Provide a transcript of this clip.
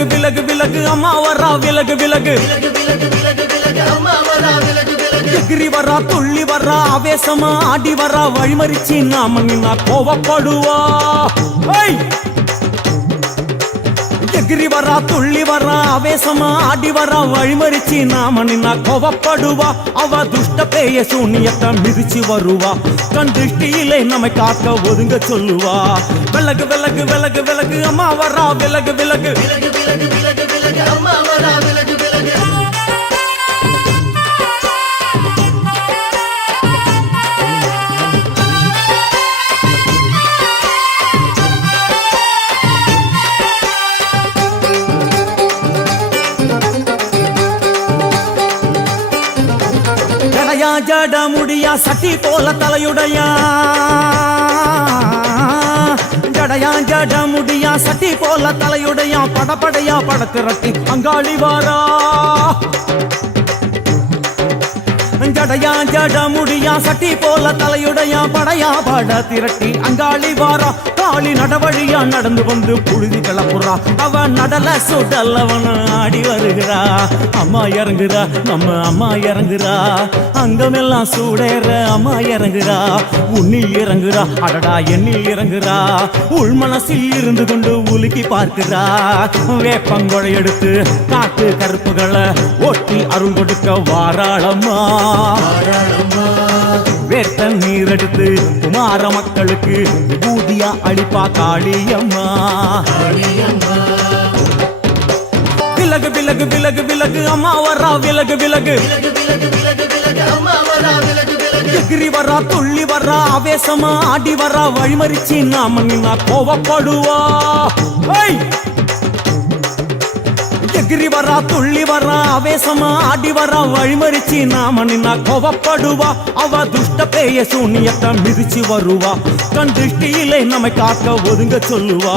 விலகு விலகு விலகு அம்மா வரா விலகு விலகு எகிரி வரா துள்ளி வரா ஆவேசமா ஆடி வரா வழிமறிச்சு நாம நின்னா கோவப்படுவா எகிரி வரா துள்ளி வரா ஆவேசமா ஆடி வரா வழிமறிச்சு நாம நின்னா கோவப்படுவா அவ துஷ்ட பேய சூனியத்தை மிதிச்சு வருவா கண் திருஷ்டியிலே நம்மை காக்க ஒதுங்க சொல்லுவா விலகு விலகு விலகு விலகு அம்மா வரா விலகு விலகு அம்மா வரா விலகு விலகு ஜட முடியா சட்டி போல தலையுடையா ஜடையா ஜட முடியா சட்டி போல தலையுடையா படப்படையா படத்திரட்டி அங்காளி வாரா ஜடையா ஜட முடியா சட்டி போல தலையுடையா படையா பட திரட்டி அங்காளி வாரா காளி நடவழியா நடந்து வந்து புழுதி கிளப்புறா அவ நடல சுடல்லவன ஆடி வருகிறா அம்மா இறங்குறா நம்ம அம்மா இறங்குறா அங்கமெல்லாம் சூடேற அம்மா இறங்குறா உன்னில் இறங்குறா அடடா எண்ணில் இறங்குறா உள் மனசில் இருந்து கொண்டு உலுக்கி பார்க்கிறா வேப்பங்கொழை எடுத்து காட்டு கருப்புகளை ஒட்டி அருள் கொடுக்க வாராளம்மா வேட்ட நீர் எடுத்து குமார மக்களுக்கு விபூதியா அளிப்பா காளியம்மா விலகு விலகு விலகு விலகு அம்மா வரா விலகு விலகு எகிரி வரா துள்ளி வரா ஆவேசமா ஆடி வரா வழிமறிச்சு நாம நின்னா கோவப்படுவா எகிரி வரா துள்ளி வரா ஆவேசமா ஆடி வரா வழிமறிச்சு நாம நின்னா கோவப்படுவா அவ துஷ்ட பேய சூனியத்தை மிதிச்சு வருவா கண் திருஷ்டியிலே நம்மை காக்க ஒதுங்க சொல்லுவா